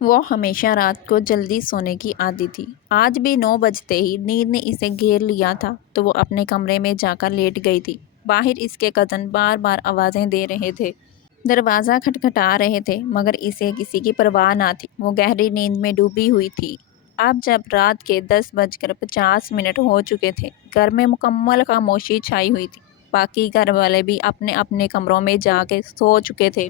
وہ ہمیشہ رات کو جلدی سونے کی عادی تھی۔ آج بھی 9 بجتے ہی نیند نے اسے گھیر لیا تھا تو وہ اپنے کمرے میں جا کر لیٹ گئی تھی۔ باہر اس کے کزن بار بار آوازیں دے رہے تھے، دروازہ کھٹکھٹا رہے تھے، مگر اسے کسی کی پرواہ نہ تھی۔ وہ گہری نیند میں ڈوبی ہوئی تھی۔ اب جب رات کے 10:50 ہو چکے تھے، گھر میں مکمل خاموشی چھائی ہوئی تھی۔ باقی گھر والے بھی اپنے اپنے کمروں میں جا کے سو چکے تھے،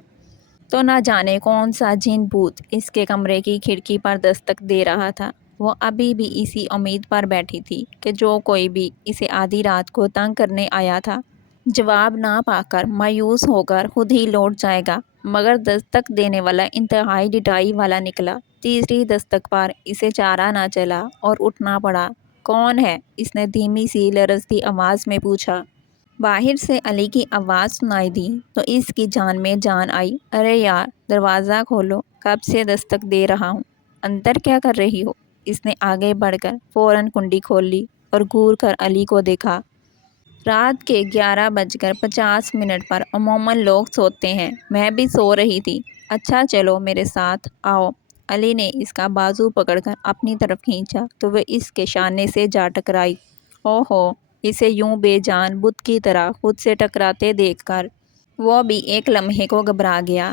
تو نہ جانے کون سا جن بھوت اس کے کمرے کی کھڑکی پر دستک دے رہا تھا۔ وہ ابھی بھی اسی امید پر بیٹھی تھی کہ جو کوئی بھی اسے آدھی رات کو تنگ کرنے آیا تھا، جواب نہ پا کر مایوس ہو کر خود ہی لوٹ جائے گا، مگر دستک دینے والا انتہائی ڈٹائی والا نکلا۔ تیسری دستک پر اسے چارہ نہ چلا اور اٹھنا پڑا۔ کون ہے؟ اس نے دھیمی سی لرزتی آواز میں پوچھا۔ باہر سے علی کی آواز سنائی دی تو اس کی جان میں جان آئی۔ ارے یار، دروازہ کھولو، کب سے دستک دے رہا ہوں، اندر کیا کر رہی ہو؟ اس نے آگے بڑھ کر فوراً کنڈی کھول لی اور گھور کر علی کو دیکھا۔ رات کے 11:50 پر عموماً لوگ سوتے ہیں، میں بھی سو رہی تھی۔ اچھا چلو میرے ساتھ آؤ۔ علی نے اس کا بازو پکڑ کر اپنی طرف کھینچا تو وہ اس کے شانے سے جا ٹکرائی۔ اوہو، اسے یوں بے جان بت کی طرح خود سے ٹکراتے دیکھ کر وہ بھی ایک لمحے کو گھبرا گیا۔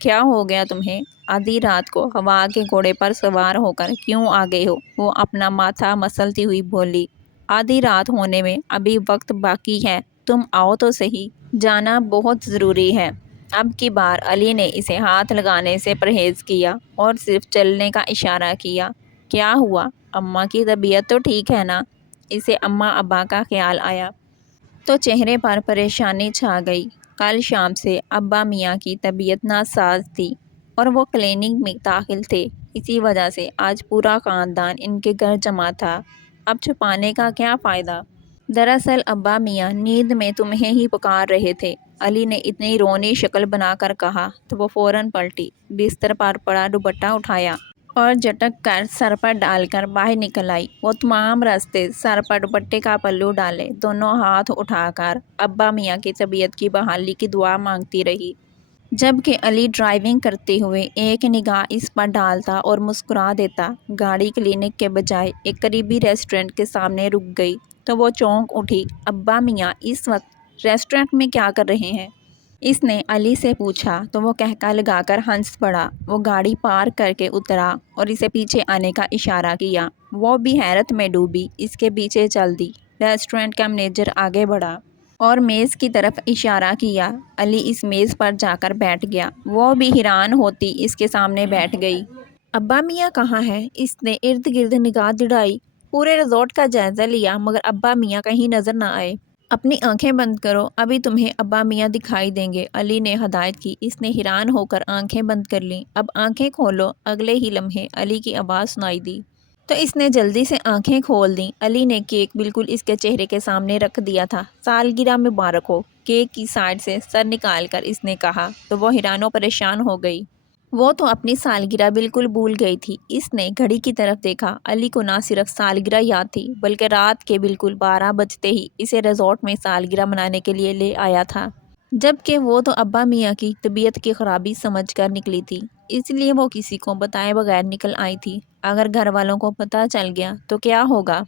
کیا ہو گیا تمہیں؟ آدھی رات کو ہوا کے گھوڑے پر سوار ہو کر کیوں آ گئے ہو؟ وہ اپنا ماتھا مسلتی ہوئی بولی۔ آدھی رات ہونے میں ابھی وقت باقی ہے، تم آؤ تو صحیح، جانا بہت ضروری ہے۔ اب کی بار علی نے اسے ہاتھ لگانے سے پرہیز کیا اور صرف چلنے کا اشارہ کیا۔ کیا ہوا؟ اماں کی طبیعت تو ٹھیک ہے نا؟ اسے اماں ابا کا خیال آیا تو چہرے پر پریشانی چھا گئی۔ کل شام سے ابا میاں کی طبیعت ناساز تھی اور وہ کلینک میں داخل تھے، اسی وجہ سے آج پورا خاندان ان کے گھر جمع تھا۔ اب چھپانے کا کیا فائدہ؟ دراصل ابا میاں نیند میں تمہیں ہی پکار رہے تھے، علی نے اتنی رونی شکل بنا کر کہا تو وہ فوراً پلٹی، بستر پر پڑا دوپٹہ اٹھایا اور جھٹک کر سر پر ڈال کر باہر نکل آئی۔ وہ تمام راستے سر پر دوپٹے کا پلو ڈالے دونوں ہاتھ اٹھا کر ابا میاں کی طبیعت کی بحالی کی دعا مانگتی رہی، جبکہ علی ڈرائیونگ کرتے ہوئے ایک نگاہ اس پر ڈالتا اور مسکرا دیتا۔ گاڑی کلینک کے بجائے ایک قریبی ریسٹورنٹ کے سامنے رک گئی تو وہ چونک اٹھی۔ ابا میاں اس وقت ریسٹورنٹ میں کیا کر رہے ہیں؟ اس نے علی سے پوچھا تو وہ قہقہ لگا کر ہنس پڑا۔ وہ گاڑی پارک کر کے اترا اور اسے پیچھے آنے کا اشارہ کیا۔ وہ بھی حیرت میں ڈوبی اس کے پیچھے چل دی۔ ریسٹورنٹ کا مینیجر آگے بڑھا اور میز کی طرف اشارہ کیا۔ علی اس میز پر جا کر بیٹھ گیا۔ وہ بھی حیران ہوتی اس کے سامنے بیٹھ گئی۔ ابا میاں کہاں ہیں؟ اس نے ارد گرد نگاہ دوڑائی، پورے ریزورٹ کا جائزہ لیا مگر ابا میاں کہیں نظر نہ آئے۔ اپنی آنکھیں بند کرو، ابھی تمہیں ابا میاں دکھائی دیں گے، علی نے ہدایت کی۔ اس نے حیران ہو کر آنکھیں بند کر لیں۔ اب آنکھیں کھولو۔ اگلے ہی لمحے علی کی آواز سنائی دی تو اس نے جلدی سے آنکھیں کھول دیں۔ علی نے کیک بالکل اس کے چہرے کے سامنے رکھ دیا تھا۔ سالگرہ مبارک ہو، کیک کی سائڈ سے سر نکال کر اس نے کہا تو وہ حیران و پریشان ہو گئی۔ وہ تو اپنی سالگرہ بالکل بھول گئی تھی۔ اس نے گھڑی کی طرف دیکھا۔ علی کو نہ صرف سالگرہ یاد تھی بلکہ رات کے بالکل 12 بجتے ہی اسے ریزورٹ میں سالگرہ منانے کے لیے لے آیا تھا، جبکہ وہ تو ابا میاں کی طبیعت کی خرابی سمجھ کر نکلی تھی، اس لیے وہ کسی کو بتائے بغیر نکل آئی تھی۔ اگر گھر والوں کو پتہ چل گیا تو کیا ہوگا؟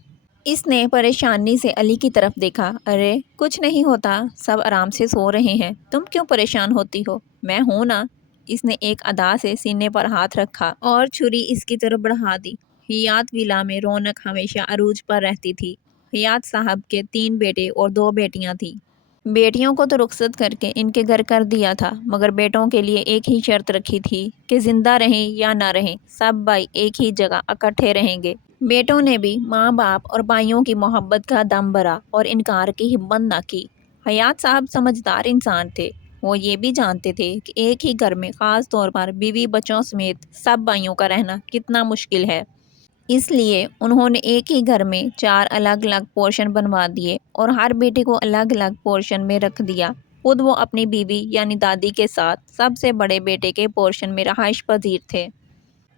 اس نے پریشانی سے علی کی طرف دیکھا۔ ارے کچھ نہیں ہوتا، سب آرام سے سو رہے ہیں، تم کیوں پریشان ہوتی ہو؟ میں ہوں نا۔ اس نے ایک ادا سے سینے پر ہاتھ رکھا اور چھری اس کی طرف بڑھا دی۔ حیات ولا میں رونق ہمیشہ عروج پر رہتی تھی۔ حیات صاحب کے 3 بیٹے اور 2 بیٹیاں تھیں۔ بیٹیوں کو تو رخصت کر کے ان کے گھر کر دیا تھا مگر بیٹوں کے لیے ایک ہی شرط رکھی تھی کہ زندہ رہیں یا نہ رہیں، سب بھائی ایک ہی جگہ اکٹھے رہیں گے۔ بیٹوں نے بھی ماں باپ اور بھائیوں کی محبت کا دم بھرا اور انکار کی ہمت نہ کی۔ حیات صاحب سمجھدار انسان تھے، وہ یہ بھی جانتے تھے کہ ایک ہی گھر میں خاص طور پر بیوی بچوں سمیت سب بھائیوں کا رہنا کتنا مشکل ہے، اس لیے انہوں نے ایک ہی گھر میں 4 الگ الگ پورشن بنوا دیے اور ہر بیٹے کو الگ الگ پورشن میں رکھ دیا۔ خود وہ اپنی بیوی یعنی دادی کے ساتھ سب سے بڑے بیٹے کے پورشن میں رہائش پذیر تھے۔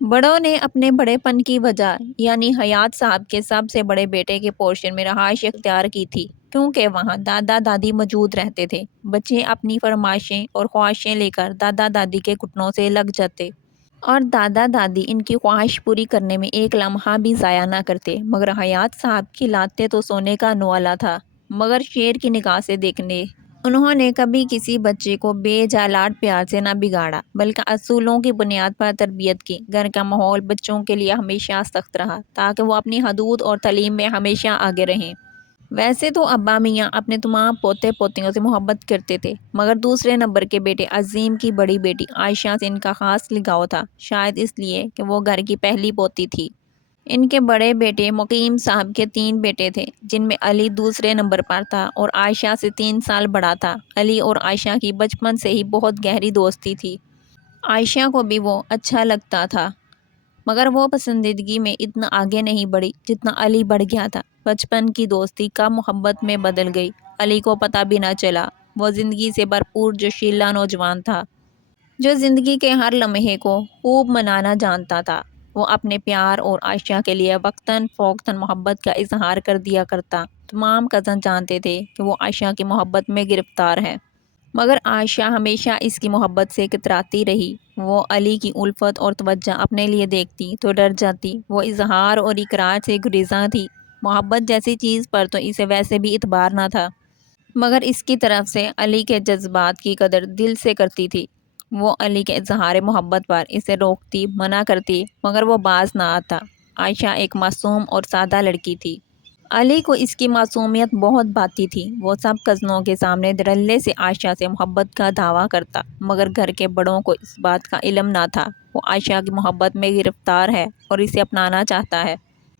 بڑوں نے اپنے بڑے پن کی وجہ یعنی حیات صاحب کے سب سے بڑے بیٹے کے پورشن میں رہائش اختیار کی تھی کیونکہ وہاں دادا دادی موجود رہتے تھے۔ بچے اپنی فرمائشیں اور خواہشیں لے کر دادا دادی کے گھٹنوں سے لگ جاتے اور دادا دادی ان کی خواہش پوری کرنے میں ایک لمحہ بھی ضائع نہ کرتے، مگر حیات صاحب کی لاتیں تو سونے کا نوالا تھا، مگر شیر کی نگاہ سے دیکھنے انہوں نے کبھی کسی بچے کو بے جا لاڈ پیار سے نہ بگاڑا، بلکہ اصولوں کی بنیاد پر تربیت کی۔ گھر کا ماحول بچوں کے لیے ہمیشہ سخت رہا تاکہ وہ اپنی حدود اور تعلیم میں ہمیشہ آگے رہیں۔ ویسے تو ابا میاں اپنے تمام پوتے پوتیوں سے محبت کرتے تھے، مگر دوسرے نمبر کے بیٹے عظیم کی بڑی بیٹی عائشہ سے ان کا خاص لگاؤ تھا، شاید اس لیے کہ وہ گھر کی پہلی پوتی تھی۔ ان کے بڑے بیٹے مقیم صاحب کے 3 بیٹے تھے، جن میں علی دوسرے نمبر پر تھا اور عائشہ سے 3 سال بڑا تھا۔ علی اور عائشہ کی بچپن سے ہی بہت گہری دوستی تھی۔ عائشہ کو بھی وہ اچھا لگتا تھا، مگر وہ پسندیدگی میں اتنا آگے نہیں بڑھی جتنا علی بڑھ گیا تھا۔ بچپن کی دوستی کب محبت میں بدل گئی، علی کو پتہ بھی نہ چلا۔ وہ زندگی سے بھرپور جوشیلا نوجوان تھا، جو زندگی کے ہر لمحے کو خوب منانا جانتا تھا۔ وہ اپنے پیار اور عائشہ کے لیے وقتاً فوقتاً محبت کا اظہار کر دیا کرتا۔ تمام کزن جانتے تھے کہ وہ عائشہ کی محبت میں گرفتار ہے، مگر عائشہ ہمیشہ اس کی محبت سے کتراتی رہی۔ وہ علی کی الفت اور توجہ اپنے لیے دیکھتی تو ڈر جاتی، وہ اظہار اور اقرار سے گریزاں تھی۔ محبت جیسی چیز پر تو اسے ویسے بھی اعتبار نہ تھا، مگر اس کی طرف سے علی کے جذبات کی قدر دل سے کرتی تھی۔ وہ علی کے اظہار محبت پر اسے روکتی، منع کرتی، مگر وہ باز نہ آتا۔ عائشہ ایک معصوم اور سادہ لڑکی تھی۔ علی کو اس کی معصومیت بہت بھاتی تھی۔ وہ سب کزنوں کے سامنے دھڑلے سے عائشہ سے محبت کا دعویٰ کرتا، مگر گھر کے بڑوں کو اس بات کا علم نہ تھا۔ وہ عائشہ کی محبت میں گرفتار ہے اور اسے اپنانا چاہتا ہے۔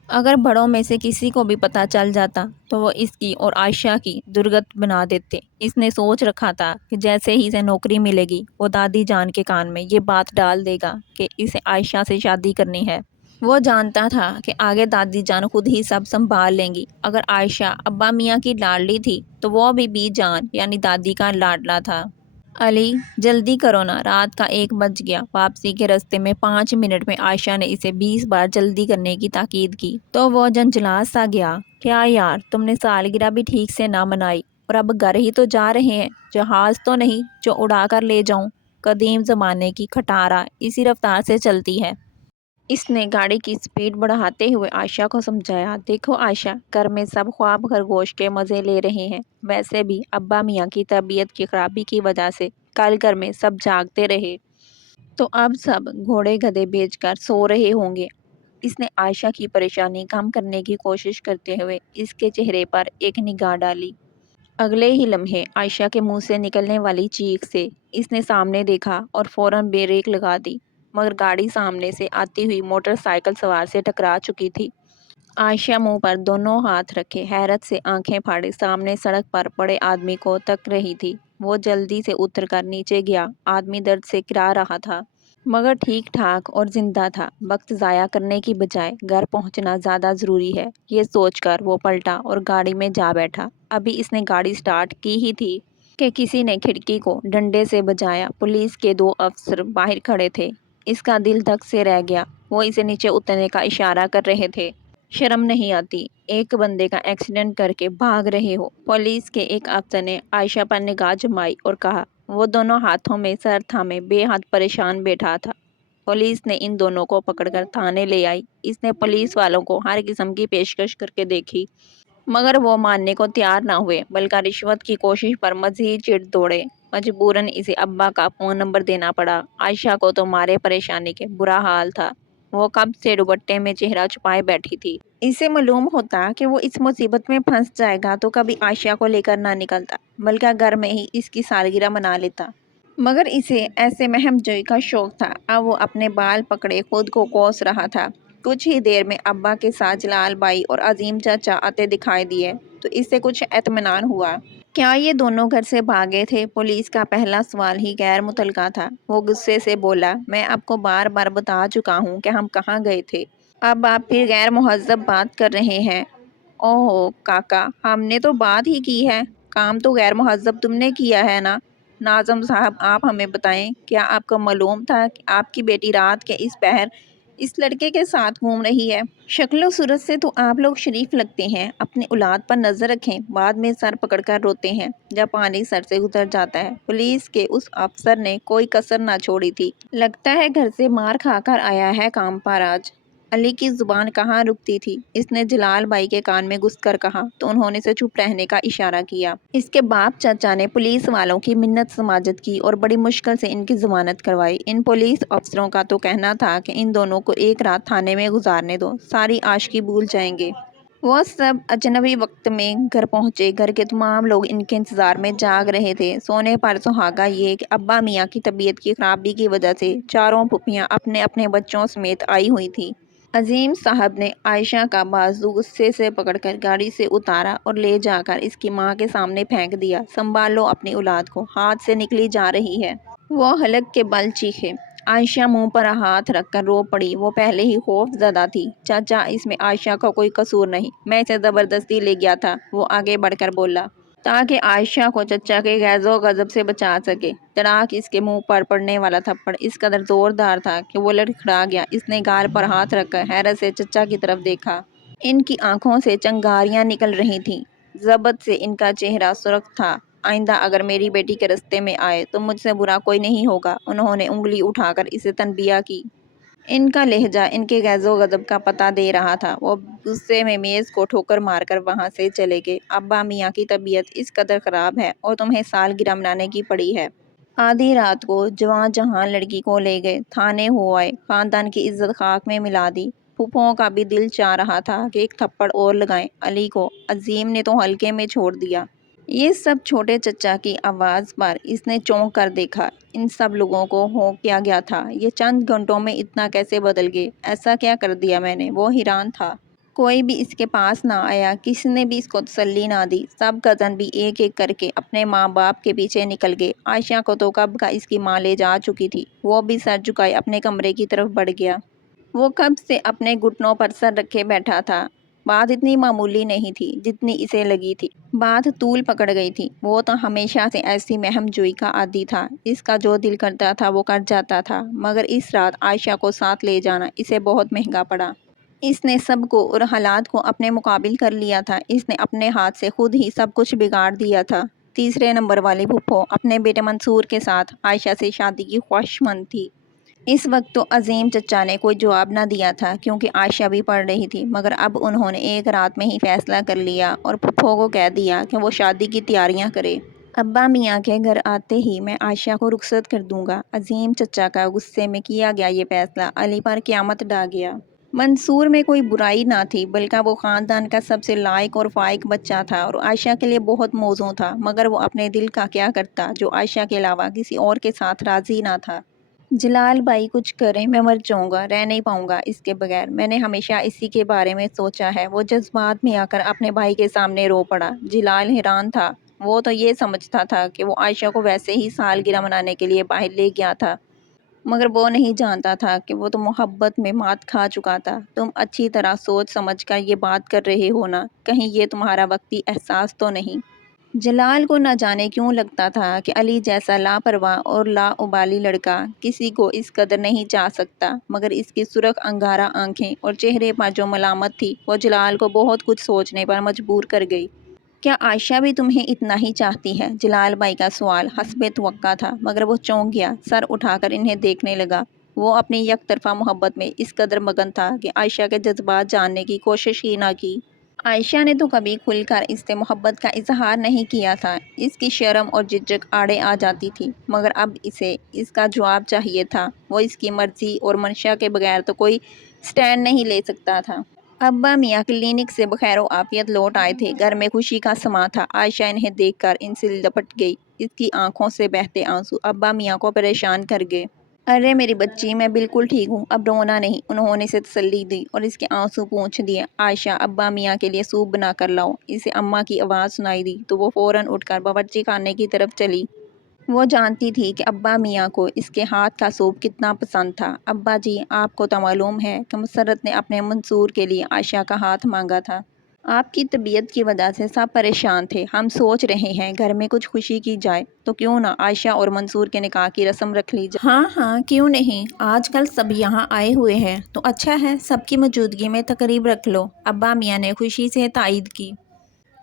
اگر بڑوں میں سے کسی کو بھی پتہ چل جاتا تو وہ اس کی اور عائشہ کی درگت بنا دیتے۔ اس نے سوچ رکھا تھا کہ جیسے ہی اسے نوکری ملے گی، وہ دادی جان کے کان میں یہ بات ڈال دے گا کہ اسے عائشہ سے شادی کرنی ہے۔ وہ جانتا تھا کہ آگے دادی جان خود ہی سب سنبھال لیں گی۔ اگر عائشہ ابا میاں کی لاڈلی تھی تو وہ بھی بی جان یعنی دادی کا لاڈلا تھا۔ علی جلدی کرو نا، رات کا 1 بج گیا۔ واپسی کے رستے میں 5 منٹ میں عائشہ نے اسے 20 بار جلدی کرنے کی تاکید کی تو وہ جھنجھلا سا گیا۔ کیا یار، تم نے سالگرہ بھی ٹھیک سے نہ منائی اور اب گھر ہی تو جا رہے ہیں، جہاز تو نہیں جو اڑا کر لے جاؤں۔ قدیم زمانے کی کھٹارا اسی رفتار سے چلتی ہے۔ اس نے گاڑی کی سپیڈ بڑھاتے ہوئے عائشہ کو سمجھایا، دیکھو عائشہ، گھر میں سب خواب خرگوش کے مزے لے رہے ہیں۔ ویسے بھی ابا میاں کی طبیعت کی خرابی کی وجہ سے کل گھر میں سب جاگتے رہے تو اب سب گھوڑے گدھے بیچ کر سو رہے ہوں گے۔ اس نے عائشہ کی پریشانی کم کرنے کی کوشش کرتے ہوئے اس کے چہرے پر ایک نگاہ ڈالی۔ اگلے ہی لمحے عائشہ کے منہ سے نکلنے والی چیخ سے اس نے سامنے دیکھا اور فوراً بریک لگا دی، مگر گاڑی سامنے سے آتی ہوئی موٹر سائیکل سوار سے ٹکرا چکی تھی۔ عائشہ منہ پر دونوں ہاتھ رکھے حیرت سے آنکھیں پھاڑے سامنے سڑک پر پڑے آدمی کو تک رہی تھی۔ وہ جلدی سے اتر کر نیچے گیا۔ آدمی درد سے کرا رہا تھا، مگر ٹھیک ٹھاک اور زندہ تھا۔ وقت ضائع کرنے کی بجائے گھر پہنچنا زیادہ ضروری ہے، یہ سوچ کر وہ پلٹا اور گاڑی میں جا بیٹھا۔ ابھی اس نے گاڑی سٹارٹ کی ہی تھی کہ کسی نے کھڑکی کو ڈنڈے سے بجایا۔ پولیس کے 2 افسر باہر کھڑے تھے۔ اس کا دل دھک سے رہ گیا۔ وہ اسے نیچے اترنے کا اشارہ کر رہے تھے۔ شرم نہیں آتی؟ ایک بندے کا ایکسیڈنٹ کر کے بھاگ رہے ہو؟ پولیس کے ایک افسر نے عائشہ پر نگاہ جمائی اور کہا۔ وہ دونوں ہاتھوں میں سر تھامے بے حد پریشان بیٹھا تھا۔ پولیس نے ان دونوں کو پکڑ کر تھانے لے آئی۔ اس نے پولیس والوں کو ہر قسم کی پیشکش کر کے دیکھی، مگر وہ ماننے کو تیار نہ ہوئے، بلکہ رشوت کی کوشش پر مزید چڑ دوڑے۔ مجبوراً اسے ابا کا فون نمبر دینا پڑا۔ عائشہ کو تو مارے پریشانی کے برا حال تھا۔ وہ کب سے دوپٹے میں چہرہ چھپائے بیٹھی تھی۔ اسے معلوم ہوتا کہ وہ اس مصیبت میں پھنس جائے گا تو کبھی عائشہ کو لے کر نہ نکلتا، بلکہ گھر میں ہی اس کی سالگرہ منا لیتا، مگر اسے ایسے مہم جوئی کا شوق تھا۔ اب وہ اپنے بال پکڑے خود کو کوس رہا تھا۔ کچھ ہی دیر میں ابا کے ساتھ جلال بھائی اور عظیم چچا آتے دکھائی دیے تو اس سے کچھ اطمینان ہوا۔ کیا یہ دونوں گھر سے بھاگے تھے؟ پولیس کا پہلا سوال ہی غیر متعلقہ تھا۔ وہ غصے سے بولا، میں آپ کو بار بار بتا چکا ہوں کہ ہم کہاں گئے تھے، اب آپ پھر غیر مہذب بات کر رہے ہیں۔ اوہو کاکا، ہم نے تو بات ہی کی ہے، کام تو غیر مہذب تم نے کیا ہے نا۔ ناظم صاحب، آپ ہمیں بتائیں، کیا آپ کو معلوم تھا کہ آپ کی بیٹی رات کے اس پہر اس لڑکے کے ساتھ گھوم رہی ہے۔ شکل و صورت سے تو آپ لوگ شریف لگتے ہیں، اپنی اولاد پر نظر رکھیں، بعد میں سر پکڑ کر روتے ہیں جب پانی سر سے اتر جاتا ہے۔ پولیس کے اس افسر نے کوئی کسر نہ چھوڑی تھی۔ لگتا ہے گھر سے مار کھا کر آیا ہے کام پر آج۔ علی کی زبان کہاں رکتی تھی، اس نے جلال بھائی کے کان میں گھس کر کہا تو انہوں نے اسے چپ رہنے کا اشارہ کیا۔ اس کے باپ چچا نے پولیس والوں کی منت سماجت کی اور بڑی مشکل سے ان کی ضمانت کروائی۔ ان پولیس افسروں کا تو کہنا تھا کہ ان دونوں کو ایک رات تھانے میں گزارنے دو، ساری عاشقی بھول جائیں گے۔ وہ سب اجنبی وقت میں گھر پہنچے۔ گھر کے تمام لوگ ان کے انتظار میں جاگ رہے تھے۔ سونے پر سہاگا یہ کہ ابا میاں کی طبیعت کی خرابی کی وجہ سے چاروں پھوپھیاں اپنے اپنے بچوں سمیت آئی ہوئی تھیں۔ عظیم صاحب نے عائشہ کا بازو غصے سے پکڑ کر گاڑی سے اتارا اور لے جا کر اس کی ماں کے سامنے پھینک دیا۔ سنبھالو اپنی اولاد کو، ہاتھ سے نکلی جا رہی ہے۔ وہ حلق کے بل چیخے۔ عائشہ منہ پر ہاتھ رکھ کر رو پڑی۔ وہ پہلے ہی خوف زدہ تھی۔ چاچا، اس میں عائشہ کا کوئی قصور نہیں، میں اسے زبردستی لے گیا تھا، وہ آگے بڑھ کر بولا، تاکہ عائشہ کو چچا کے غیظ و غضب سے بچا سکے۔ تڑاک! اس کے منہ پر پڑنے والا تھپڑ اس قدر زوردار تھا کہ وہ لڑکھڑا گیا۔ اس نے گال پر ہاتھ رکھ کر حیرت سے چچا کی طرف دیکھا۔ ان کی آنکھوں سے چنگاریاں نکل رہی تھیں۔ ضبط سے ان کا چہرہ سرخ تھا۔ آئندہ اگر میری بیٹی کے راستے میں آئے تو مجھ سے برا کوئی نہیں ہوگا، انہوں نے انگلی اٹھا کر اسے تنبیہ کی۔ ان کا لہجہ ان کے غیظ و غضب کا پتہ دے رہا تھا۔ وہ غصے میں میز کو ٹھوکر مار کر وہاں سے چلے گئے۔ ابا میاں کی طبیعت اس قدر خراب ہے اور تمہیں سالگرہ منانے کی پڑی ہے۔ آدھی رات کو جواں جہاں لڑکی کو لے گئے، تھانے ہو آئے، خاندان کی عزت خاک میں ملا دی۔ پھوپھوؤں کا بھی دل چاہ رہا تھا کہ ایک تھپڑ اور لگائیں علی کو۔ عظیم نے تو ہلکے میں چھوڑ دیا۔ یہ سب چھوٹے چچا کی آواز پر اس نے چونک کر دیکھا۔ ان سب لوگوں کو ہو کیا گیا تھا؟ یہ چند گھنٹوں میں اتنا کیسے بدل گئے؟ ایسا کیا کر دیا میں نے؟ وہ حیران تھا۔ کوئی بھی اس کے پاس نہ آیا، کسی نے بھی اس کو تسلی نہ دی۔ سب کزن بھی ایک ایک کر کے اپنے ماں باپ کے پیچھے نکل گئے۔ عائشہ کو تو کب کا اس کی ماں لے جا چکی تھی۔ وہ بھی سر جھکائے اپنے کمرے کی طرف بڑھ گیا۔ وہ کب سے اپنے گھٹنوں پر سر رکھے بیٹھا تھا۔ بات اتنی معمولی نہیں تھی جتنی اسے لگی تھی۔ بات طول پکڑ گئی تھی۔ وہ تو ہمیشہ سے ایسی مہم جوئی کا عادی تھا، اس کا جو دل کرتا تھا وہ کر جاتا تھا، مگر اس رات عائشہ کو ساتھ لے جانا اسے بہت مہنگا پڑا۔ اس نے سب کو اور حالات کو اپنے مقابل کر لیا تھا۔ اس نے اپنے ہاتھ سے خود ہی سب کچھ بگاڑ دیا تھا۔ تیسرے نمبر والی پھوپھو اپنے بیٹے منصور کے ساتھ عائشہ سے شادی کی خواہشمند تھی۔ اس وقت تو عظیم چچا نے کوئی جواب نہ دیا تھا کیونکہ عائشہ بھی پڑھ رہی تھی، مگر اب انہوں نے ایک رات میں ہی فیصلہ کر لیا اور پھوپھو کو کہہ دیا کہ وہ شادی کی تیاریاں کرے۔ ابا میاں کے گھر آتے ہی میں عائشہ کو رخصت کر دوں گا۔ عظیم چچا کا غصے میں کیا گیا یہ فیصلہ علی پر قیامت ڈھا گیا۔ منصور میں کوئی برائی نہ تھی، بلکہ وہ خاندان کا سب سے لائق اور فائق بچہ تھا اور عائشہ کے لیے بہت موزوں تھا، مگر وہ اپنے دل کا کیا کرتا جو عائشہ کے علاوہ کسی اور کے ساتھ راضی نہ تھا۔ جلال بھائی کچھ کریں، میں مر جاؤں گا، رہ نہیں پاؤں گا اس کے بغیر، میں نے ہمیشہ اسی کے بارے میں سوچا ہے۔ وہ جذبات میں آ کر اپنے بھائی کے سامنے رو پڑا۔ جلال حیران تھا۔ وہ تو یہ سمجھتا تھا کہ وہ عائشہ کو ویسے ہی سالگرہ منانے کے لیے باہر لے گیا تھا، مگر وہ نہیں جانتا تھا کہ وہ تو محبت میں مات کھا چکا تھا۔ تم اچھی طرح سوچ سمجھ کر یہ بات کر رہے ہو نا، کہیں یہ تمہارا وقتی احساس تو نہیں؟ جلال کو نہ جانے کیوں لگتا تھا کہ علی جیسا لاپرواہ اور لاابالی لڑکا کسی کو اس قدر نہیں چاہ سکتا، مگر اس کی سرخ انگارہ آنکھیں اور چہرے پر جو ملامت تھی وہ جلال کو بہت کچھ سوچنے پر مجبور کر گئی۔ کیا عائشہ بھی تمہیں اتنا ہی چاہتی ہے؟ جلال بھائی کا سوال حسب توقع تھا، مگر وہ چونک گیا، سر اٹھا کر انہیں دیکھنے لگا۔ وہ اپنی یک طرفہ محبت میں اس قدر مگن تھا کہ عائشہ کے جذبات جاننے کی کوشش ہی نہ کی۔ عائشہ نے تو کبھی کھل کر اس سے محبت کا اظہار نہیں کیا تھا، اس کی شرم اور جھجک آڑے آ جاتی تھی، مگر اب اسے اس کا جواب چاہیے تھا۔ وہ اس کی مرضی اور منشا کے بغیر تو کوئی سٹینڈ نہیں لے سکتا تھا۔ ابا میاں کلینک سے بخیر و عافیت لوٹ آئے تھے۔ گھر میں خوشی کا سماں تھا۔ عائشہ انہیں دیکھ کر ان سے لپٹ گئی۔ اس کی آنکھوں سے بہتے آنسو ابا میاں کو پریشان کر گئے۔ ارے میری بچی، میں بالکل ٹھیک ہوں، اب رونا نہیں، انہوں نے اسے تسلی دی اور اس کے آنسو پونچھ دیے۔ عائشہ، ابا میاں کے لیے سوپ بنا کر لاؤ۔ اسے اماں کی آواز سنائی دی تو وہ فوراً اٹھ کر باورچی خانے کی طرف چلی۔ وہ جانتی تھی کہ ابا میاں کو اس کے ہاتھ کا سوپ کتنا پسند تھا۔ ابا جی، آپ کو تو معلوم ہے کہ مسرت نے اپنے منصور کے لیے عائشہ کا ہاتھ مانگا تھا۔ آپ کی طبیعت کی وجہ سے سب پریشان تھے، ہم سوچ رہے ہیں گھر میں کچھ خوشی کی جائے تو کیوں نہ عائشہ اور منصور کے نکاح کی رسم رکھ لی جائے۔ ہاں ہاں کیوں نہیں، آج کل سب یہاں آئے ہوئے ہیں تو اچھا ہے، سب کی موجودگی میں تقریب رکھ لو۔ ابا میاں نے خوشی سے تائید کی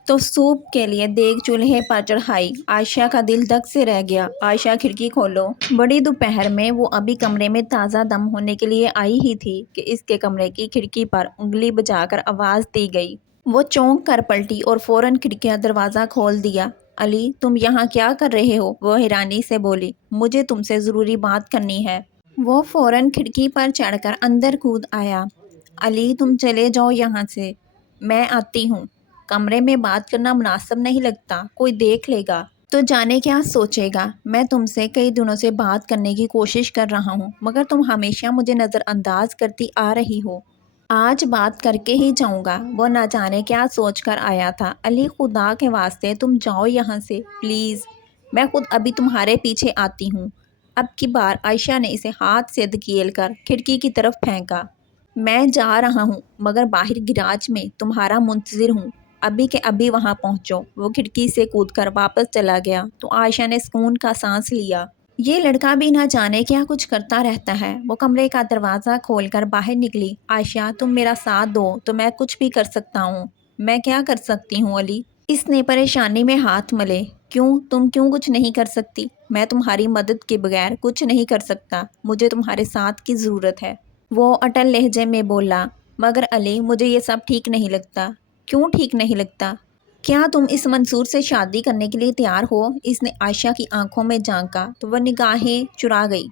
تو سوپ کے لیے دیگ چولہے پر چڑھائی۔ عائشہ کا دل دھک سے رہ گیا۔ عائشہ کھڑکی کھولو۔ بڑی دوپہر میں وہ ابھی کمرے میں تازہ دم ہونے کے لیے آئی ہی تھی کہ اس کے کمرے کی کھڑکی پر انگلی بجا کر آواز دی گئی۔ وہ چونک کر پلٹی اور فوراً کھڑکیاں دروازہ کھول دیا۔ علی تم یہاں کیا کر رہے ہو؟ وہ حیرانی سے بولی۔ مجھے تم سے ضروری بات کرنی ہے۔ وہ فوراً کھڑکی پر چڑھ کر اندر کود آیا۔ علی تم چلے جاؤ یہاں سے، میں آتی ہوں۔ کمرے میں بات کرنا مناسب نہیں لگتا، کوئی دیکھ لے گا تو جانے کیا سوچے گا۔ میں تم سے کئی دنوں سے بات کرنے کی کوشش کر رہا ہوں مگر تم ہمیشہ مجھے نظر انداز کرتی آ رہی ہو۔ آج بات کر کے ہی جاؤں گا۔ وہ نہ جانے کیا سوچ کر آیا تھا۔ علی خدا کے واسطے تم جاؤ یہاں سے پلیز، میں خود ابھی تمہارے پیچھے آتی ہوں۔ اب کی بار عائشہ نے اسے ہاتھ سے دھکیل کر کھڑکی کی طرف پھینکا۔ میں جا رہا ہوں مگر باہر گراج میں تمہارا منتظر ہوں، ابھی کے ابھی وہاں پہنچو۔ وہ کھڑکی سے کود کر واپس چلا گیا تو عائشہ نے سکون کا سانس لیا۔ یہ لڑکا بھی نہ جانے کیا کچھ کرتا رہتا ہے۔ وہ کمرے کا دروازہ کھول کر باہر نکلی۔ عائشہ تم میرا ساتھ دو تو میں کچھ بھی کر سکتا ہوں۔ میں کیا کر سکتی ہوں علی؟ اس نے پریشانی میں ہاتھ ملے۔ تم کیوں کچھ نہیں کر سکتی؟ میں تمہاری مدد کے بغیر کچھ نہیں کر سکتا، مجھے تمہارے ساتھ کی ضرورت ہے۔ وہ اٹل لہجے میں بولا۔ مگر علی مجھے یہ سب ٹھیک نہیں لگتا۔ کیوں ٹھیک نہیں لگتا؟ کیا تم اس منصور سے شادی کرنے کے لیے تیار ہو؟ اس نے عائشہ کی آنکھوں میں جھانکا تو وہ نگاہیں چرا گئی۔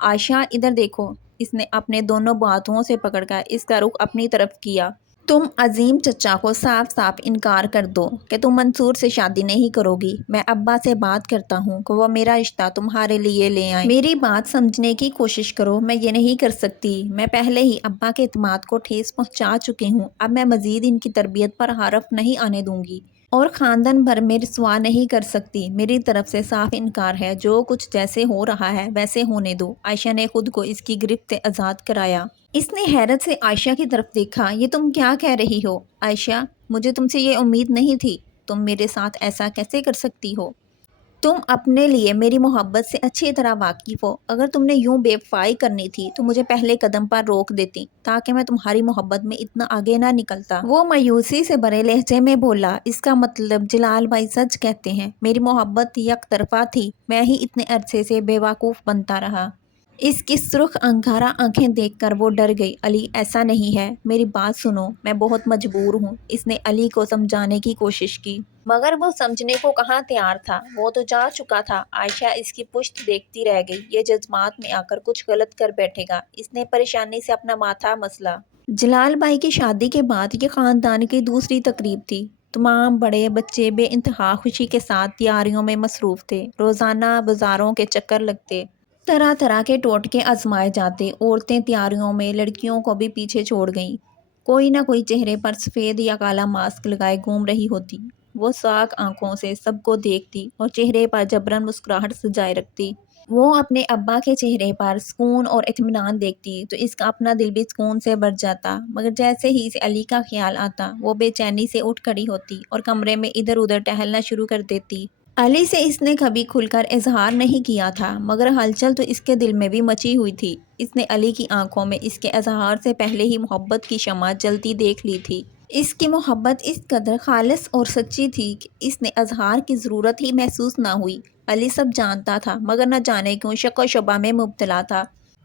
عائشہ ادھر دیکھو۔ اس نے اپنے دونوں باتوں سے پکڑ کر اس کا رخ اپنی طرف کیا۔ تم عظیم چچا کو صاف صاف انکار کر دو کہ تم منصور سے شادی نہیں کرو گی۔ میں ابا سے بات کرتا ہوں کہ وہ میرا رشتہ تمہارے لیے لے آئیں۔ میری بات سمجھنے کی کوشش کرو، میں یہ نہیں کر سکتی۔ میں پہلے ہی ابا کے اعتماد کو ٹھیس پہنچا چکی ہوں، اب میں مزید ان کی تربیت پر حرف نہیں آنے دوں گی اور خاندان بھر میں رسوا نہیں کر سکتی۔ میری طرف سے صاف انکار ہے، جو کچھ جیسے ہو رہا ہے ویسے ہونے دو۔ عائشہ نے خود کو اس کی گرفت سے آزاد کرایا۔ اس نے حیرت سے عائشہ کی طرف دیکھا۔ یہ تم کیا کہہ رہی ہو؟ عائشہ مجھے تم سے یہ امید نہیں تھی، تم میرے ساتھ ایسا کیسے کر سکتی ہو؟ تم اپنے لیے میری محبت سے اچھی طرح واقف ہو۔ اگر تم نے یوں بے وفائی کرنی تھی تو مجھے پہلے قدم پر روک دیتی تاکہ میں تمہاری محبت میں اتنا آگے نہ نکلتا۔ وہ مایوسی سے بھرے لہجے میں بولا۔ اس کا مطلب جلال بھائی سچ کہتے ہیں، میری محبت یک طرفہ تھی، میں ہی اتنے عرصے سے بے وقوف بنتا رہا۔ اس کی سرخ انگارہ آنکھیں دیکھ کر وہ ڈر گئی۔ علی ایسا نہیں ہے، میری بات سنو، میں بہت مجبور ہوں۔ اس نے علی کو سمجھانے کی کوشش کی مگر وہ سمجھنے کو کہاں تیار تھا، وہ تو جا چکا تھا۔ عائشہ اس کی پشت دیکھتی رہ گئی۔ یہ جذبات میں آ کر کچھ غلط کر بیٹھے گا۔ اس نے پریشانی سے اپنا ماتھا مسلا۔ جلال بھائی کی شادی کے بعد یہ خاندان کی دوسری تقریب تھی۔ تمام بڑے بچے بے انتہا خوشی کے ساتھ تیاریوں میں مصروف تھے۔ روزانہ بازاروں کے چکر لگتے، طرح طرح کے ٹوٹکے آزمائے جاتے۔ عورتیں تیاریوں میں لڑکیوں کو بھی پیچھے چھوڑ گئیں۔ کوئی نہ کوئی چہرے پر سفید یا کالا ماسک لگائے گھوم رہی ہوتی۔ وہ ساکھ آنکھوں سے سب کو دیکھتی اور چہرے پر جبراً مسکراہٹ سجائے رکھتی۔ وہ اپنے ابا کے چہرے پر سکون اور اطمینان دیکھتی تو اس کا اپنا دل بھی سکون سے بھر جاتا، مگر جیسے ہی اسے علی کا خیال آتا وہ بے چینی سے اٹھ کھڑی ہوتی اور کمرے میں ادھر ادھر ٹہلنا شروع کر دیتی۔ علی سے اس نے کبھی کھل کر اظہار نہیں کیا تھا مگر ہلچل تو اس کے دل میں بھی مچی ہوئی تھی۔ اس نے علی کی آنکھوں میں اس کے اظہار سے پہلے ہی محبت کی شمع جلتی دیکھ لی تھی۔ اس کی محبت اس قدر خالص اور سچی تھی کہ اس نے اظہار کی ضرورت ہی محسوس نہ ہوئی۔ علی سب جانتا تھا مگر نہ جانے کیوں شک و شبہ میں مبتلا تھا۔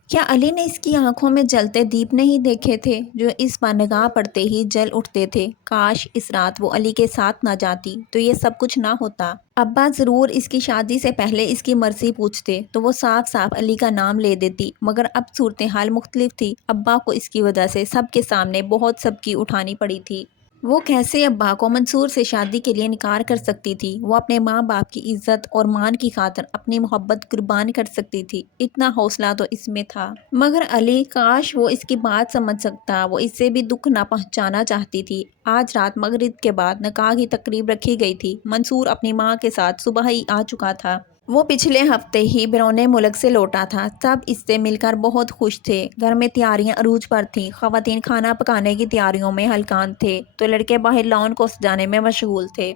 کیا علی نے اس کی آنکھوں میں جلتے دیپ نہیں دیکھے تھے جو اس پر نگاہ پڑتے ہی جل اٹھتے تھے؟ کاش اس رات وہ علی کے ساتھ نہ جاتی تو یہ سب کچھ نہ ہوتا۔ ابا ضرور اس کی شادی سے پہلے اس کی مرضی پوچھتے تو وہ صاف صاف علی کا نام لے دیتی، مگر اب صورتحال مختلف تھی۔ ابا کو اس کی وجہ سے سب کے سامنے بہت سبکی اٹھانی پڑی تھی۔ وہ کیسے ابا کو منصور سے شادی کے لیے انکار کر سکتی تھی؟ وہ اپنے ماں باپ کی عزت اور مان کی خاطر اپنی محبت قربان کر سکتی تھی، اتنا حوصلہ تو اس میں تھا۔ مگر علی، کاش وہ اس کی بات سمجھ سکتا، وہ اس سے بھی دکھ نہ پہنچانا چاہتی تھی۔ آج رات مغرب کے بعد نکاح کی تقریب رکھی گئی تھی۔ منصور اپنی ماں کے ساتھ صبح ہی آ چکا تھا۔ وہ پچھلے ہفتے ہی بیرون ملک سے لوٹا تھا۔ سب اس سے مل کر بہت خوش تھے۔ گھر میں تیاریاں عروج پر تھیں۔ خواتین کھانا پکانے کی تیاریوں میں ہلکان تھے تو لڑکے باہر لان کو سجانے میں مشغول تھے۔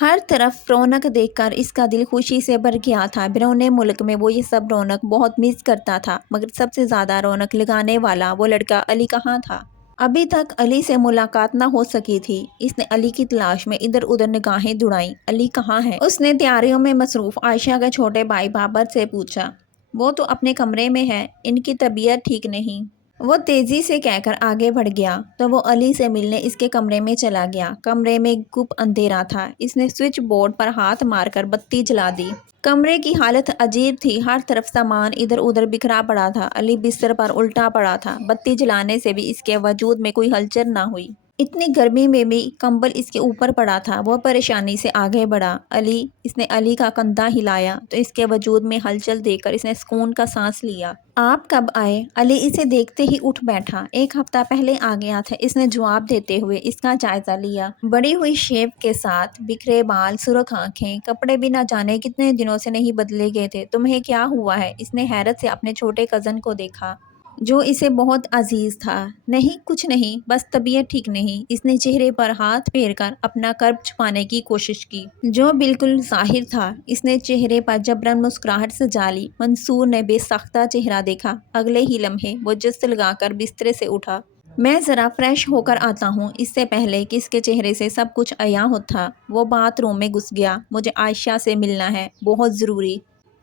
ہر طرف رونق دیکھ کر اس کا دل خوشی سے بھر گیا تھا۔ بیرون ملک میں وہ یہ سب رونق بہت مس کرتا تھا، مگر سب سے زیادہ رونق لگانے والا وہ لڑکا علی کہاں تھا؟ ابھی تک علی سے ملاقات نہ ہو سکی تھی۔ اس نے علی کی تلاش میں ادھر ادھر نگاہیں دوڑائیں۔ علی کہاں ہے؟ اس نے تیاریوں میں مصروف عائشہ کے چھوٹے بھائی بابر سے پوچھا۔ وہ تو اپنے کمرے میں ہے، ان کی طبیعت ٹھیک نہیں۔ وہ تیزی سے کہہ کر آگے بڑھ گیا تو وہ علی سے ملنے اس کے کمرے میں چلا گیا۔ کمرے میں گپ اندھیرا تھا۔ اس نے سوئچ بورڈ پر ہاتھ مار کر بتی جلا دی۔ کمرے کی حالت عجیب تھی۔ ہر طرف سامان ادھر ادھر بکھرا پڑا تھا۔ علی بستر پر الٹا پڑا تھا۔ بتی جلانے سے بھی اس کے وجود میں کوئی ہلچل نہ ہوئی۔ اتنی گرمی میں بھی کمبل اس کے اوپر پڑا تھا۔ وہ پریشانی سے آگے بڑھا۔ علی، اس نے علی کا کندھا ہلایا تو اس کے وجود میں ہلچل دیکھ کر اس نے سکون کا سانس لیا۔ آپ کب آئے؟ علی اسے دیکھتے ہی اٹھ بیٹھا۔ ایک ہفتہ پہلے آ گیا تھا، اس نے جواب دیتے ہوئے اس کا جائزہ لیا۔ بڑی ہوئی شیپ کے ساتھ، بکھرے بال، سرخ آنکھیں، کپڑے بھی نہ جانے کتنے دنوں سے نہیں بدلے گئے تھے۔ تمہیں کیا ہوا ہے؟ اس نے حیرت سے اپنے چھوٹے کزن کو دیکھا جو اسے بہت عزیز تھا۔ نہیں کچھ نہیں، بس طبیعت ٹھیک نہیں۔ اس نے چہرے پر ہاتھ پھیر کر اپنا کرب چھپانے کی کوشش کی جو بالکل ظاہر تھا۔ اس نے چہرے پر جبراً مسکراہٹ سجا لی۔ منصور نے بے ساختہ چہرہ دیکھا۔ اگلے ہی لمحے وہ جست لگا کر بستر سے اٹھا۔ میں ذرا فریش ہو کر آتا ہوں۔ اس سے پہلے کہ اس کے چہرے سے سب کچھ عیاں تھا، وہ باتھ روم میں گھس گیا۔ مجھے عائشہ سے ملنا ہے، بہت ضروری۔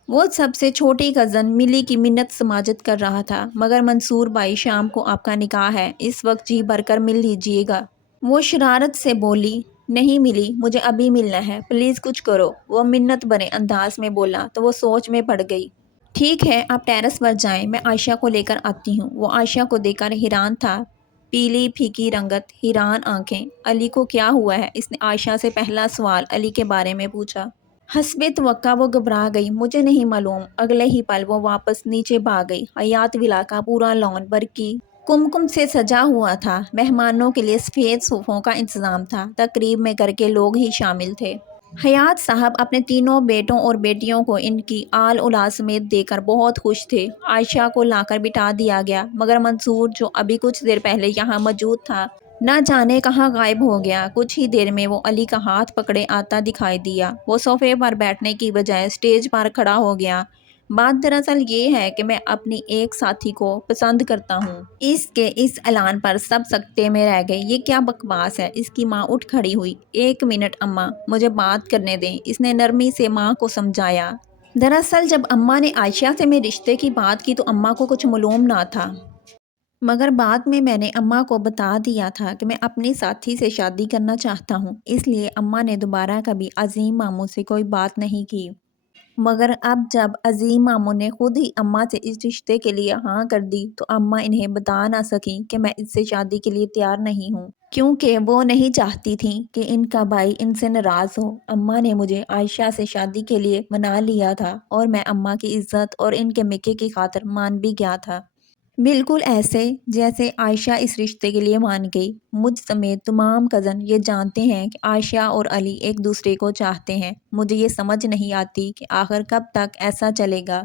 وہ سب سے چھوٹی کزن ملی کی منت سماجت کر رہا تھا۔ مگر منصور بھائی، شام کو آپ کا نکاح ہے، اس وقت جی بھر کر مل لیجیے گا۔ وہ شرارت سے بولی۔ نہیں ملی، مجھے ابھی ملنا ہے، پلیز کچھ کرو۔ وہ منت بھرے انداز میں بولا تو وہ سوچ میں پڑ گئی۔ ٹھیک ہے، آپ ٹیرس پر جائیں، میں عائشہ کو لے کر آتی ہوں۔ وہ عائشہ کو دیکھ کر حیران تھا۔ پیلی پھیکی رنگت، حیران آنکھیں۔ علی کو کیا ہوا ہے؟ اس نے عائشہ سے پہلا سوال علی کے بارے میں پوچھا۔ حسب توقع وہ گھبرا گئی۔ مجھے نہیں معلوم۔ اگلے ہی پل وہ واپس نیچے بھاگ گئی۔ حیات ولا کا پورا لان برقی کمکم سے سجا ہوا تھا۔ مہمانوں کے لیے سفید صوفوں کا انتظام تھا۔ تقریب میں گھر کے لوگ ہی شامل تھے۔ حیات صاحب اپنے تینوں بیٹوں اور بیٹیوں کو ان کی آل اولاد سمیت دیکھ کر بہت خوش تھے۔ عائشہ کو لا کر بٹھا دیا گیا، مگر منصور جو ابھی کچھ دیر پہلے یہاں موجود تھا نہ جانے کہاں غائب ہو گیا۔ کچھ ہی دیر میں وہ علی کا ہاتھ پکڑے آتا دکھائی دیا۔ وہ صوفے پر بیٹھنے کی بجائے سٹیج پر کھڑا ہو گیا۔ بات دراصل یہ ہے کہ میں اپنی ایک ساتھی کو پسند کرتا ہوں۔ اس کے اس اعلان پر سب سکتے میں رہ گئے۔ یہ کیا بکواس ہے؟ اس کی ماں اٹھ کھڑی ہوئی۔ ایک منٹ اماں، مجھے بات کرنے دیں، اس نے نرمی سے ماں کو سمجھایا۔ دراصل جب اماں نے عائشہ سے میرے رشتے کی بات کی تو اماں کو کچھ معلوم نہ تھا، مگر بعد میں نے اماں کو بتا دیا تھا کہ میں اپنی ساتھی سے شادی کرنا چاہتا ہوں۔ اس لیے اماں نے دوبارہ کبھی عظیم ماموں سے کوئی بات نہیں کی۔ مگر اب جب عظیم ماموں نے خود ہی اماں سے اس رشتے کے لیے ہاں کر دی تو اماں انہیں بتا نہ سکیں کہ میں اس سے شادی کے لیے تیار نہیں ہوں، کیونکہ وہ نہیں چاہتی تھیں کہ ان کا بھائی ان سے ناراض ہو۔ اماں نے مجھے عائشہ سے شادی کے لیے منا لیا تھا اور میں اماں کی عزت اور ان کے مکے کی خاطر مان بھی گیا تھا، بالکل ایسے جیسے عائشہ اس رشتے کے لیے مان گئی۔ مجھ سمیت تمام کزن یہ جانتے ہیں کہ عائشہ اور علی ایک دوسرے کو چاہتے ہیں۔ مجھے یہ سمجھ نہیں آتی کہ آخر کب تک ایسا چلے گا۔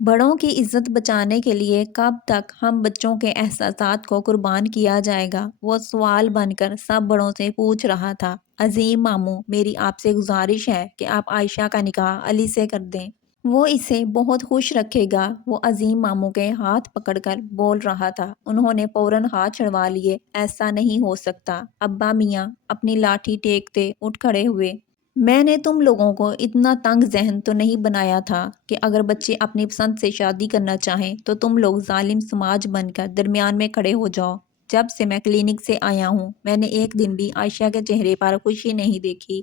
بڑوں کی عزت بچانے کے لیے کب تک ہم بچوں کے احساسات کو قربان کیا جائے گا؟ وہ سوال بن کر سب بڑوں سے پوچھ رہا تھا۔ عظیم ماموں، میری آپ سے گزارش ہے کہ آپ عائشہ کا نکاح علی سے کر دیں، وہ اسے بہت خوش رکھے گا۔ وہ عظیم ماموں کے ہاتھ پکڑ کر بول رہا تھا۔ انہوں نے فوراً ہاتھ چھڑوا لیے۔ ایسا نہیں ہو سکتا۔ ابا میاں اپنی لاٹھی ٹیکتے اٹھ کھڑے ہوئے۔ میں نے تم لوگوں کو اتنا تنگ ذہن تو نہیں بنایا تھا کہ اگر بچے اپنی پسند سے شادی کرنا چاہیں تو تم لوگ ظالم سماج بن کر درمیان میں کھڑے ہو جاؤ۔ جب سے میں کلینک سے آیا ہوں میں نے ایک دن بھی عائشہ کے چہرے پر خوشی نہیں دیکھی۔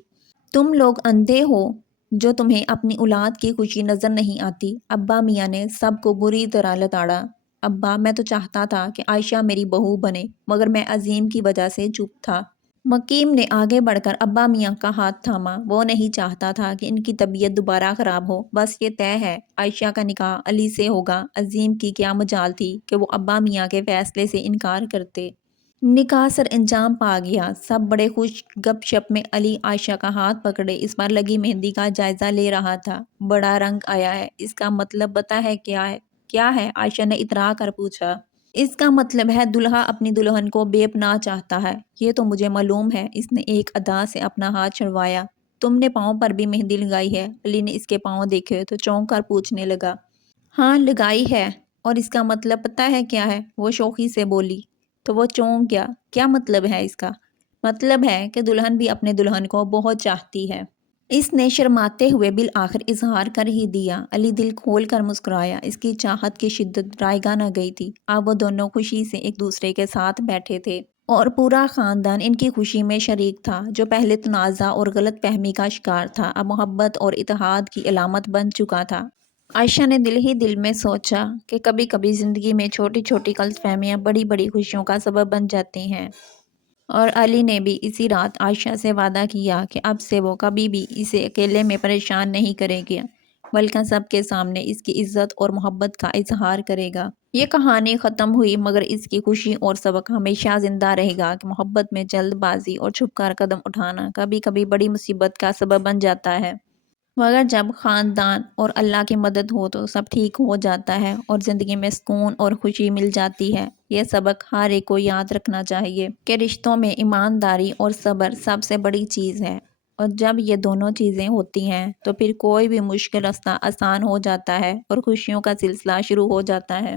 تم لوگ اندھے ہو جو تمہیں اپنی اولاد کی خوشی نظر نہیں آتی۔ ابا میاں نے سب کو بری طرح لتاڑا۔ ابا، میں تو چاہتا تھا کہ عائشہ میری بہو بنے، مگر میں عظیم کی وجہ سے چپ تھا۔ مکیم نے آگے بڑھ کر ابا میاں کا ہاتھ تھاما۔ وہ نہیں چاہتا تھا کہ ان کی طبیعت دوبارہ خراب ہو۔ بس یہ طے ہے، عائشہ کا نکاح علی سے ہوگا۔ عظیم کی کیا مجال تھی کہ وہ ابا میاں کے فیصلے سے انکار کرتے۔ نکاح سر انجام پا گیا۔ سب بڑے خوش گپ شپ میں علی عائشہ کا ہاتھ پکڑے اس پر لگی مہندی کا جائزہ لے رہا تھا۔ بڑا رنگ آیا ہے، اس کا مطلب پتہ ہے کیا ہے؟ کیا ہے؟ عائشہ نے اترا کر پوچھا۔ اس کا مطلب ہے دلہا اپنی دلہن کو بے پناہ چاہتا ہے۔ یہ تو مجھے معلوم ہے۔ اس نے ایک ادا سے اپنا ہاتھ چھڑوایا۔ تم نے پاؤں پر بھی مہندی لگائی ہے؟ علی نے اس کے پاؤں دیکھے تو چونک کر پوچھنے لگا۔ ہاں لگائی ہے۔ اور اس کا مطلب پتہ ہے کیا ہے؟ وہ شوخی سے بولی۔ تو وہ چونک گیا۔ کیا مطلب ہے اس کا؟ مطلب ہے کہ دلہن بھی اپنے دلہن کو بہت چاہتی ہے۔ اس نے شرماتے ہوئے بالآخر اظہار کر ہی دیا۔ علی دل کھول کر مسکرایا۔ اس کی چاہت کی شدت رائگاں نہ گئی تھی۔ اب وہ دونوں خوشی سے ایک دوسرے کے ساتھ بیٹھے تھے اور پورا خاندان ان کی خوشی میں شریک تھا۔ جو پہلے تنازع اور غلط فہمی کا شکار تھا اب محبت اور اتحاد کی علامت بن چکا تھا۔ عائشہ نے دل ہی دل میں سوچا کہ کبھی کبھی زندگی میں چھوٹی چھوٹی غلط فہمیاں بڑی بڑی خوشیوں کا سبب بن جاتی ہیں۔ اور علی نے بھی اسی رات عائشہ سے وعدہ کیا کہ اب سے وہ کبھی بھی اسے اکیلے میں پریشان نہیں کرے گا بلکہ سب کے سامنے اس کی عزت اور محبت کا اظہار کرے گا۔ یہ کہانی ختم ہوئی مگر اس کی خوشی اور سبق ہمیشہ زندہ رہے گا کہ محبت میں جلد بازی اور چھپ کر قدم اٹھانا کبھی کبھی بڑی مصیبت کا سبب بن جاتا ہے، مگر جب خاندان اور اللہ کی مدد ہو تو سب ٹھیک ہو جاتا ہے اور زندگی میں سکون اور خوشی مل جاتی ہے۔ یہ سبق ہر ایک کو یاد رکھنا چاہیے کہ رشتوں میں ایمانداری اور صبر سب سے بڑی چیز ہے، اور جب یہ دونوں چیزیں ہوتی ہیں تو پھر کوئی بھی مشکل راستہ آسان ہو جاتا ہے اور خوشیوں کا سلسلہ شروع ہو جاتا ہے۔